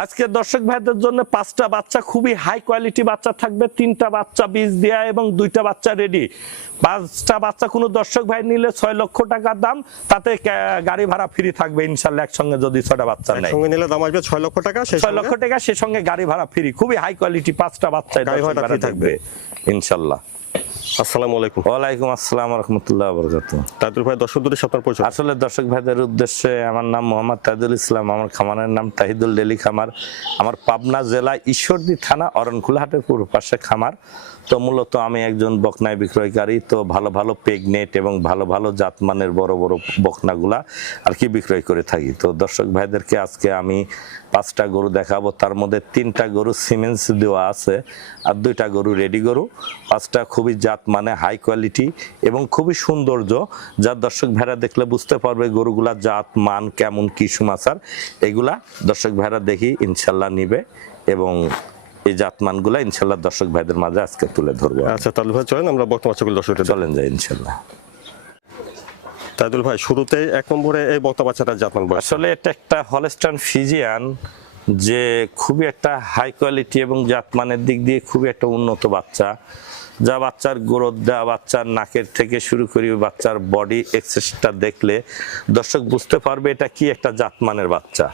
আজকে দর্শক ভাইদের জন্য পাঁচটা বাচ্চা খুবই হাই কোয়ালিটি বাচ্চা থাকবে। তিনটা বাচ্চা বীজ দেয়া এবং দুইটা বাচ্চা রেডি পাঁচটা বাচ্চা কোনো দর্শক ভাই নিলে ছয় লক্ষ টাকার দাম তাতে গাড়ি ভাড়া ফ্রি থাকবে ইনশাল্লাহ একসঙ্গে যদি ছয়টা বাচ্চা নেয়। সঙ্গে নিলে দাম আসবে ছয় লক্ষ টাকা ছয় লক্ষ টাকা সে সঙ্গে গাড়ি ভাড়া ফ্রি খুবই হাই কোয়ালিটি পাঁচটা বাচ্চা। থাকবে। ইনশাল্লাহ। আসসালামু আলাইকুম। ওয়ালাইকুম আসসালাম রহমতুল্লাহ বরকাত তাজুল ভাই দর্শকদের সাথে আপনার পরিচয়? আসলে দর্শক ভাইদের উদ্দেশ্যে আমার নাম মোহাম্মদ তাজুল ইসলাম আমার খামারের নাম তাহিদুল ডেলি খামার। আমার পাবনা জেলা ঈশ্বরদী থানা অরণকুলাহাটের পূর্ব পাশে খামার। তো মূলত আমি একজন বকনায় বিক্রয়কারী তো ভালো ভালো পেগনেট এবং ভালো ভালো জাতমানের বড় বড় বকনাগুলা আর কি বিক্রয় করে থাকি। তো দর্শক ভাইদেরকে আজকে আমি পাঁচটা গরু দেখাবো তার মধ্যে তিনটা গরু সিমেন্স দেওয়া আছে আর দুইটা গরু রেডি গরু। পাঁচটা খুবই জাত মানে হাই কোয়ালিটি এবং খুবই সৌন্দর্য যা দর্শক ভাইরা দেখলে বুঝতে পারবে গরুগুলা জাত মান কেমন কি সুমাচার এগুলা দর্শক ভাইরা দেখি ইনশাল্লাহ নিবে এবং এই জাতমানগুলা ইনশাল্লাহ দর্শক ভাইদের মাঝে আজকে তুলে ধরবো আচ্ছা তাজুল ভাই চলেন আমরা বর্তমান বাচ্চাগুলো দর্শকদের চলেন যাই ইনশাল্লাহ। তাজুল ভাই শুরুতে এক নম্বরে এই বক্তা বাচ্চাটা জাতমান আসলে এটা একটা হলস্টান ফিজিয়ান যে খুবই একটা হাই কোয়ালিটি এবং জাতমানের দিক দিয়ে খুবই একটা উন্নত বাচ্চা। যা বাচ্চার গ্রোথ দেওয়া বাচ্চার নাকের থেকে শুরু করি বাচ্চার বডি এক্সেসটা দেখলে দর্শক বুঝতে পারবে এটা কি একটা জাতমানের বাচ্চা।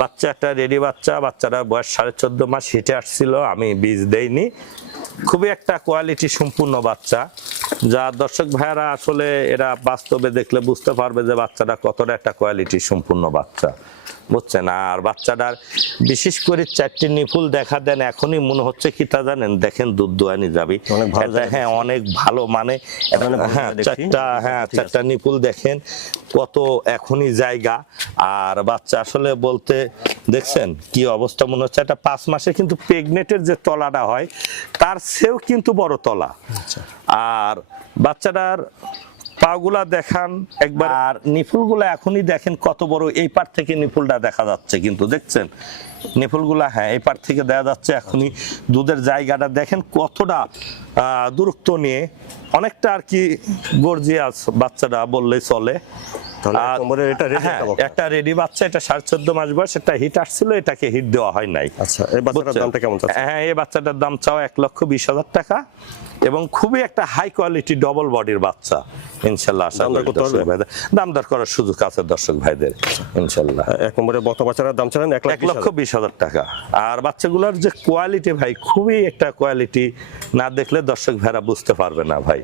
বাচ্চা একটা রেডি বাচ্চা বাচ্চাটা বয়স সাড়ে চোদ্দ মাস, হেঁটে আসছিল, আমি বীজ দেইনি। খুবই একটা কোয়ালিটি সম্পূর্ণ বাচ্চা, যা দর্শক ভাইয়ারা আসলে এরা বাস্তবে দেখলে বুঝতে পারবে যে বাচ্চাটা কতটা একটা কোয়ালিটি সম্পূর্ণ বাচ্চা। বুঝছেন? আর বাচ্চাটার বিশেষ করে চারটি নিপুল দেখা দেন এখনই মনে হচ্ছে কি তা জানেন? দেখেন দুধ দোয়ানি যাবি হ্যাঁ অনেক ভালো মানে হ্যাঁ চারটা হ্যাঁ চারটা নিপুল দেখেন কত এখনই জায়গা। আর বাচ্চা আসলে বলতে দেখছেন কি অবস্থা মনে হচ্ছে? একটা পাঁচ মাসে কিন্তু প্রেগনেটের যে তলাটা হয় তার সেও কিন্তু বড় তলা। আচ্ছা। আর বাচ্চাটার পাগুলা দেখান, একবার আর নিফুলগুলা এখনই দেখেন কত বড়, এই পার থেকে নিফুলটা দেখা যাচ্ছে কিন্তু, দেখছেন? নিফুলগুলা হ্যাঁ এই পার থেকে দেখা যাচ্ছে এখনই। দুধের জায়গাটা দেখেন কতটা দূরত্ব নিয়ে অনেকটা আর কি গর্জিয়াস বাচ্চাটা বললেই চলে। হ্যাঁ, একটা রেডি বাচ্চা এটা সাড়ে চোদ্দ মাস বয়স একটা হিট আসছিল এটাকে হিট দেওয়া হয় নাই। আচ্ছা এই বাচ্চাটার দামটা কেমন হ্যাঁ এই বাচ্চাটার দাম চাও এক লক্ষ বিশ হাজার টাকা এবং খুবই একটা হাই কোয়ালিটি ডবল বডির বাচ্চা ইনশাল্লাহ আশা দাম করি দর করার সুযোগ আছে দর্শক ভাইদের ইনশাল্লাহ। এক নম্বরে বক্তা বাচ্চাটার দাম এক লক্ষ বিশ হাজার টাকা। আর বাচ্চাগুলোর যে কোয়ালিটি ভাই খুবই একটা কোয়ালিটি না দেখলে দর্শক ভেড়া বুঝতে পারবে না ভাই।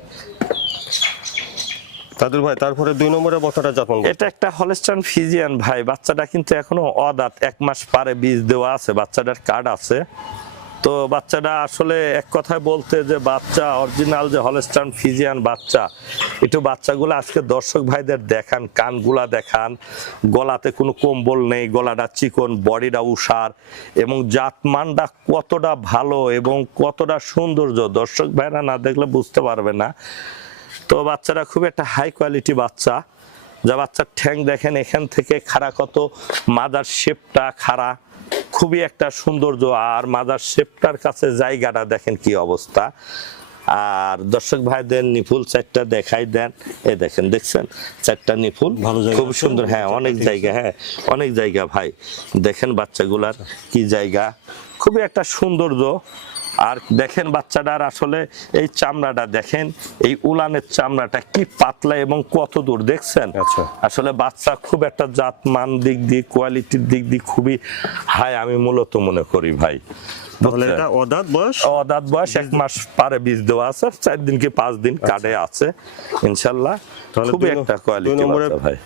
তাদের ভাই তারপরে দুই নম্বরে বছরটা জাতমান এটা একটা হলস্টান ফিজিয়ান ভাই বাচ্চাটা কিন্তু এখনও অদাত এক মাস পারে বীজ দেওয়া আছে বাচ্চাটার কার্ড আছে। তো বাচ্চাটা আসলে এক কথায় বলতে যে বাচ্চা অরিজিনাল যে হলস্টান ফিজিয়ান বাচ্চা, একটু বাচ্চাগুলো আজকে দর্শক ভাইদের দেখান, কানগুলা দেখান। গলাতে কোনো কম্বল নেই, গলাটা চিকন, বডিটা উষার এবং জাতমানটা কতটা ভালো এবং কতটা সৌন্দর্য, দর্শক ভাইরা না দেখলে বুঝতে পারবে না। তো বাচ্চারা খুব একটা হাই কোয়ালিটি বাচ্চা। যা বাচ্চার ঠ্যাং দেখেন, এখান থেকে খাড়া কত, মাদার শেপটা খাড়া। খুবই একটা সৌন্দর্য আর মাদার শেপটার কাছে জায়গাটা দেখেন কি অবস্থা। আর দর্শক ভাইদের নিফুল চারটা দেখাই দেন। এ দেখেন দেখছেন? চারটা নিফুল খুব সুন্দর হ্যাঁ অনেক জায়গা হ্যাঁ অনেক জায়গা ভাই। দেখেন বাচ্চাগুলার কি জায়গা। খুবই একটা সৌন্দর্য। আর দেখেন বাচ্চাটার আসলে এই চামড়াটা দেখেন এই উলানের চামড়াটা কি পাতলা এবং কত দূর দেখছেন? আচ্ছা। আসলে বাচ্চা খুব একটা জাত মান দিক দিয়ে কোয়ালিটির দিক দিয়ে খুবই হাই আমি মূলত মনে করি ভাই। তাহলে বুঝছেন? এটা অদাত বয়স? অদাত বয়স এক মাস পারে বীজ দেওয়া আছে চার দিন কি পাঁচ দিন কাটে আছে ইনশাল্লাহ। খুবই একটা কোয়ালিটি ভাই।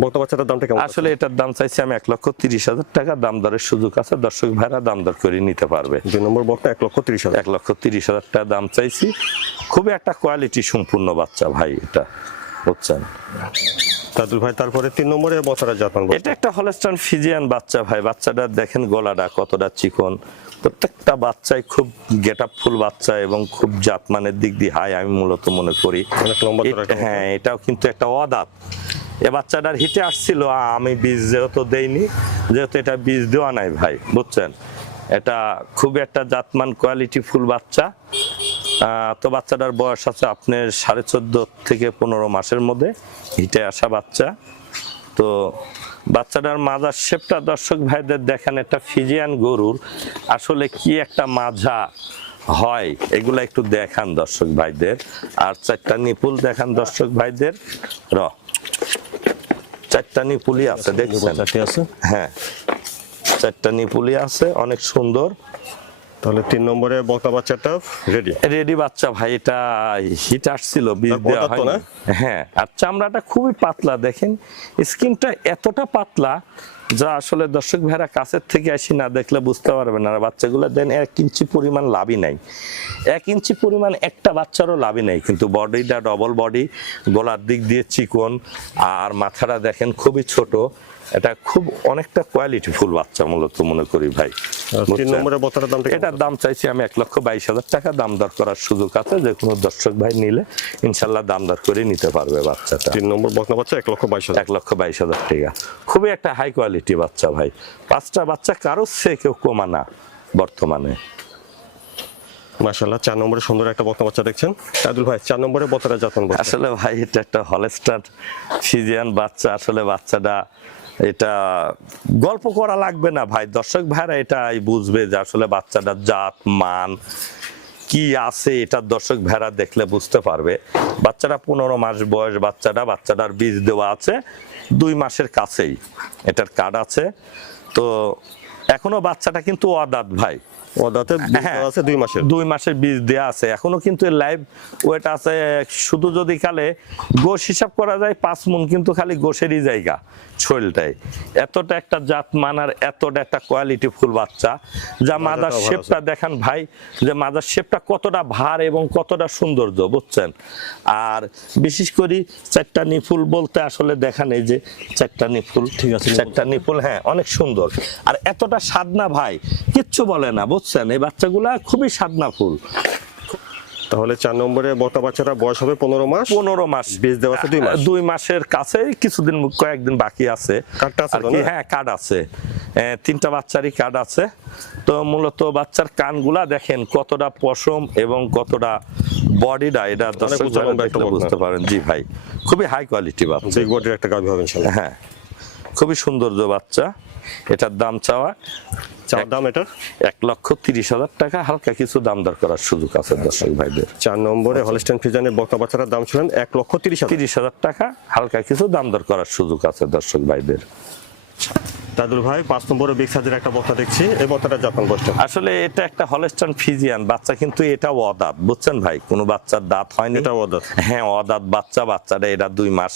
বক্তা বাচ্চাটার দামটা কেমন আসলে এটার দাম চাইছি আমি এক লক্ষ তিরিশ হাজার টাকা। দাম দরের সুযোগ আছে দর্শক ভাইরা দাম দর করে নিতে পারবে। দুই নম্বর বক্তা এক লক্ষ তিরিশ হাজার। এক লক্ষ তিরিশ হাজার টাকা দাম চাইছি। খুবই একটা কোয়ালিটি সম্পূর্ণ বাচ্চা ভাই এটা বুঝছেন? তাজুল ভাই তারপরে তিন নম্বরে বক্তাটা জাতমান বয়স। এটা একটা হলস্টান ফিজিয়ান বাচ্চা ভাই। বাচ্চাটা দেখেন গলাটা কতটা চিকন। প্রত্যেকটা বাচ্চাই খুব গেট আপ ফুল বাচ্চা এবং খুব জাতমানের দিক দিয়ে হাই আমি মূলত মনে করি। হ্যাঁ এটাও কিন্তু একটা অদাত। এ বাচ্চাটার হিটে আসছিল আমি বীজ যেহেতু দেইনি, যেহেতু এটা বীজ দেওয়া নাই ভাই বুঝছেন? এটা খুব একটা জাতমান কোয়ালিটি ফুল বাচ্চা। তো বাচ্চাটার বয়স আছে আপনার সাড়ে চোদ্দ থেকে পনেরো মাসের মধ্যে হিটে আসা বাচ্চা। তো বাচ্চাটার মাজার শেপটা দর্শক ভাইদের দেখেন, একটা ফিজিয়ান গরুর আসলে কি একটা মাজা হয়, এগুলা একটু দেখান দর্শক ভাইদের। আর চারটা নিপুল দেখান দর্শক ভাইদের। র। চারটা নিপুলি আছে দেখছেন? হ্যাঁ। চারটা নিপুলি আছে অনেক সুন্দর। তাহলে তিন নম্বরে বকনা বাচ্চাটা রেডি রেডি বাচ্চা ভাই এটা হিট আসছিল বীজ দেওয়া পদার্থ হ্যাঁ আর চামড়াটা খুবই পাতলা দেখেন। স্কিনটা এতটা পাতলা যা আসলে দর্শক ভাইরা কাছের থেকে আসি না দেখলে বুঝতে পারবে না। আর বাচ্চাগুলো দেন এক ইঞ্চি পরিমাণ লাভই নাই। এক ইঞ্চি পরিমাণ একটা বাচ্চারও লাভই নাই কিন্তু বডিটা ডবল বডি গলার দিক দিয়ে চিকন আর মাথাটা দেখেন খুবই ছোট। এটা খুব অনেকটা কোয়ালিটি ফুল বাচ্চা মূলত মনে করি ভাই। তিন বুঝছেন? নম্বরে বকনাটার দামটা কেমন? এটার দাম চাইছি আমি এক লক্ষ বাইশ হাজার টাকা দাম দর করার সুযোগ আছে যে কোনো দর্শক ভাই নিলে ইনশাল্লাহ দাম দর করে নিতে পারবে বাচ্চাটা। তিন নম্বর বকনা বাচ্চা এক লক্ষ বাইশ হাজার। এক লক্ষ বাইশ হাজার টাকা। খুবই একটা হাই কোয়ালিটি বাচ্চা ভাই। পাঁচটা বাচ্চা কারও সে কেউ কমানা বর্তমানে। মাশাল্লাহ চার নম্বরে সুন্দর একটা বকনা বাচ্চা দেখছেন। সাদুল ভাই চার নম্বরে বতরা বাচ্চা আসলে ভাই এটা একটা হলস্টার সিজিয়ান বাচ্চা। আসলে বাচ্চাটা এটা গল্প করা লাগবে না ভাই। দর্শক ভাইরা এটাই বুঝবে যে আসলে বাচ্চাটার জাত, মান, কি আছে এটা দর্শক ভেড়া দেখলে বুঝতে পারবে। বাচ্চাটা পনেরো মাস বয়স, বাচ্চাটা, বাচ্চাটার বীজ দেওয়া আছে দুই মাসের কাছেই। এটার কার্ড আছে। তো এখনও বাচ্চাটা কিন্তু অদাত ভাই। ও হ্যাঁ। আছে দুই মাসের। দুই মাসের বীজ দেওয়া আছে। এখনও কিন্তু লাইভ ওয়েট আছে শুধু যদি খালে গোশ হিসাব করা যায় পাঁচ মন কিন্তু খালি গোশেরই জায়গা শরীরটাই এতটা একটা জাত মানার এতটা একটা কোয়ালিটি ফুল বাচ্চা। যা মাদার শেপটা দেখান ভাই যে মাদার শেপটা কতটা ভার এবং কতটা সৌন্দর্য বুঝছেন? আর বিশেষ করে চারটা নিফুল বলতে আসলে দেখান এই যে চারটা নিফুল ঠিক আছে, চারটা নিফুল হ্যাঁ অনেক সুন্দর। আর এতটা সাদনা ভাই কিচ্ছু বলে না বুঝছেন? এই বাচ্চাগুলা খুবই সাদনা ফুল। তাহলে চার নম্বরে বাচ্চাটা বয়স হবে পনেরো মাস? পনেরো মাস। বীজ দেওয়া দুই মাস। দুই মাসের কাছে কিছুদিন কয়েকদিন বাকি আছে। কার্ডটা? হ্যাঁ কার্ড আছে। তিনটা বাচ্চারই কার্ড আছে। তো মূলত বাচ্চার কানগুলা দেখেন কতটা পশম এবং কতটা বডিটা এটা। বুঝতে পারেন। জি ভাই খুবই হাই কোয়ালিটি বাচ্চা। বডির একটা গাভী হবে হ্যাঁ। খুবই সৌন্দর্য বাচ্চা। এটার দাম চাওয়া চার দাম এটা? এক লক্ষ তিরিশ হাজার টাকা। হালকা কিছু দাম দর করার সুযোগ আছে দর্শক ভাইদের। চার নম্বরে হলস্টেন ফিজানের বকনা বাচ্চাটার দাম ছিলেন এক লক্ষ তিরিশ তিরিশ হাজার টাকা। হালকা কিছু দাম দর করার সুযোগ আছে দর্শক ভাইদের। দাদুল ভাই পাঁচ নম্বরে বিগ সাইজের একটা বকনা দেখছি এই বকনাটা জাপান বসটা আসলে এটা একটা হলস্টান ফিজিয়ান বাচ্চা কিন্তু এটা অদাঁত বুঝছেন ভাই? কোনো বাচ্চার দাঁত হয়নি। এটা অদাঁত। হ্যাঁ অদাঁত বাচ্চা বাচ্চাটা এটা দুই মাস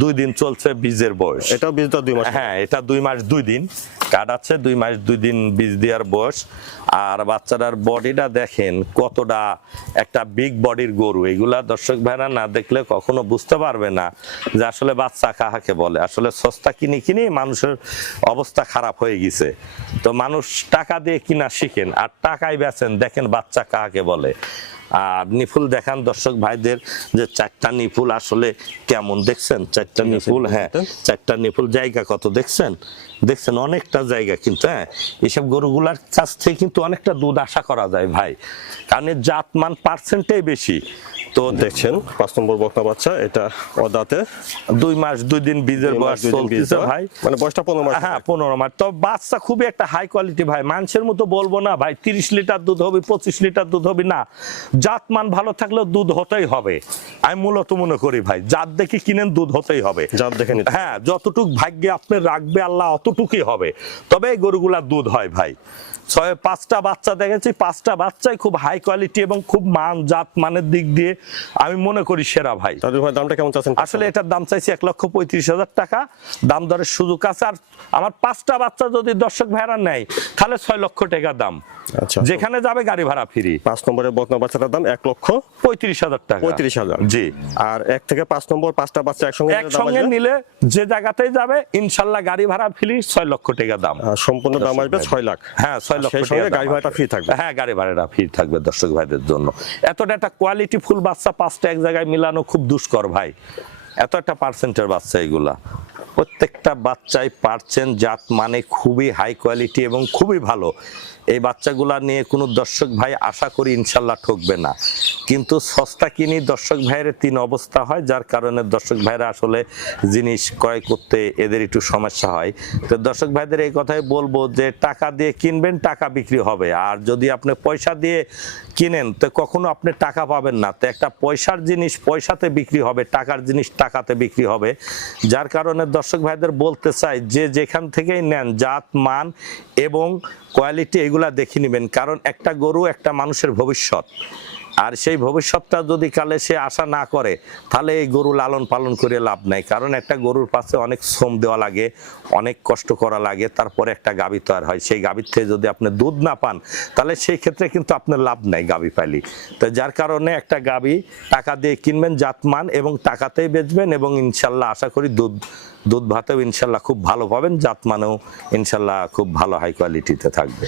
দুই দিন চলছে বীজের বয়স। এটাও বীজ দুই মাস। হ্যাঁ এটা দুই মাস দুই দিন। আছে দুই মাস দুই দিন বীজ দেওয়ার বয়স। আর বাচ্চাটার বডিটা দেখেন কতটা একটা বিগ বডির গরু। এগুলা দর্শক ভাইরা না দেখলে কখনো বুঝতে পারবে না যে আসলে বাচ্চা কাহাকে বলে। আসলে সস্তা কিনে কিনে মানুষের অবস্থা খারাপ হয়ে গেছে। তো মানুষ টাকা দিয়ে কিনা শিখেন, আর টাকায় বেচেন, দেখেন বাচ্চা কাকে বলে। আর নিফুল দেখান দর্শক ভাইদের যে চারটা নিফুল আসলে কেমন দেখছেন? চারটা নিফুল হ্যাঁ চারটা নিফুল জায়গা কত দেখছেন? দেখছেন অনেকটা জায়গা কিন্তু হ্যাঁ এইসব গরুগুলার কাছ থেকে কিন্তু অনেকটা দুধ আশা করা যায় ভাই। কারণ এর জাতমান পার্সেন্টেই বেশি। তো দেখছেন পাঁচ নম্বর বকনা বাচ্চা এটা অদাতে। দুই মাস দুই দিন বীজের বয়স চলতেছে ভাই। মানে বয়সটা পনেরো মাস। হ্যাঁ পনেরো মাস। তো বাচ্চা খুবই একটা হাই কোয়ালিটি ভাই। মানুষের মতো বলব না ভাই তিরিশ লিটার দুধ হবে পঁচিশ লিটার দুধ হবে না। জাত মান ভালো থাকলেও দুধ হতেই হবে। আমি মূলত মনে করি ভাই জাত দেখে কিনেন দুধ হতেই হবে। জাত দেখে হ্যাঁ যতটুক ভাগ্যে আপনি রাখবে আল্লাহ অতটুকুই হবে। তবে এই গরুগুলার দুধ হয় ভাই। ছয় পাঁচটা বাচ্চা দেখেছি পাঁচটা বাচ্চাই খুব হাই কোয়ালিটি এবং খুব মান জাত মানের দিক দিয়ে আমি মনে করি সেরা ভাই। দামটা কেমন চাচ্ছেন? আসলে এটার দাম চাইছি এক লক্ষ পঁয়ত্রিশ হাজার টাকা। দাম দরের সুযোগ আছে। আর আমার পাঁচটা বাচ্চা যদি দর্শক ভাড়া নেয় তাহলে ছয় লক্ষ টাকা দাম। যেখানে যাবে গাড়ি ভাড়া ফ্রি। পাঁচ নম্বরের বকনা বাচ্চাটার দাম এক লক্ষ পঁয়ত্রিশ হাজার টাকা। পঁয়ত্রিশ হাজার। জি। আর এক থেকে পাঁচ নম্বর পাঁচটা বাচ্চা একসঙ্গে একসঙ্গে নিলে যে জায়গাতেই যাবে ইনশাল্লাহ গাড়ি ভাড়া ফ্রি ছয় লক্ষ টাকা দাম। সম্পূর্ণ দাম আসবে ছয় লাখ। হ্যাঁ ছয় লক্ষ টাকা গাড়ি ভাড়াটা ফ্রি থাকবে। হ্যাঁ গাড়ি ভাড়াটা ফ্রি থাকবে দর্শক ভাইদের জন্য। এতটা একটা কোয়ালিটি ফুল বাচ্চা পাঁচটা এক জায়গায় মিলানো খুব দুষ্কর ভাই। এত একটা পার্সেন্টের বাচ্চা এগুলা। প্রত্যেকটা বাচ্চাই পারছেন জাত মানে খুবই হাই কোয়ালিটি এবং খুবই ভালো। এই বাচ্চাগুলা নিয়ে কোনো দর্শক ভাই আশা করি ইনশাল্লাহ ঠকবে না। কিন্তু সস্তা কিনি দর্শক ভাইয়ের তিন অবস্থা হয়, যার কারণে দর্শক ভাইরা আসলে জিনিস ক্রয় করতে এদের একটু সমস্যা হয়। তো দর্শক ভাইদের এই কথাই বলব যে, টাকা দিয়ে কিনবেন, টাকা বিক্রি হবে। আর যদি আপনি পয়সা দিয়ে কিনেন, তো কখনো আপনি টাকা পাবেন না। তো একটা পয়সার জিনিস পয়সাতে বিক্রি হবে, টাকার জিনিস টাকাতে বিক্রি হবে। যার কারণে দর্শক ভাইদের বলতে চাই, যে যেখান থেকেই নেন, জাত, মান এবং কোয়ালিটি এগুলা দেখে নেবেন। কারণ একটা গরু একটা মানুষের ভবিষ্যৎ। আর সেই ভবিষ্যৎটা যদি কালে সে আশা না করে, তাহলে এই গরু লালন পালন করে লাভ নাই। কারণ একটা গরুর পাশে অনেক শ্রম দেওয়া লাগে, অনেক কষ্ট করা লাগে, তারপরে একটা গাভী তৈরি হয়। সেই গাভীর থেকে যদি আপনি দুধ না পান, তাহলে সেই ক্ষেত্রে কিন্তু আপনার লাভ নাই গাভী পাইলি। তো যার কারণে একটা গাভী টাকা দিয়ে কিনবেন জাতমান এবং টাকাতেই বেচবেন এবং ইনশাল্লাহ আশা করি দুধ দুধ ভাতেও ইনশাল্লাহ খুব ভালো পাবেন, জাতমানেও ইনশাল্লাহ খুব ভালো হাই কোয়ালিটিতে থাকবে।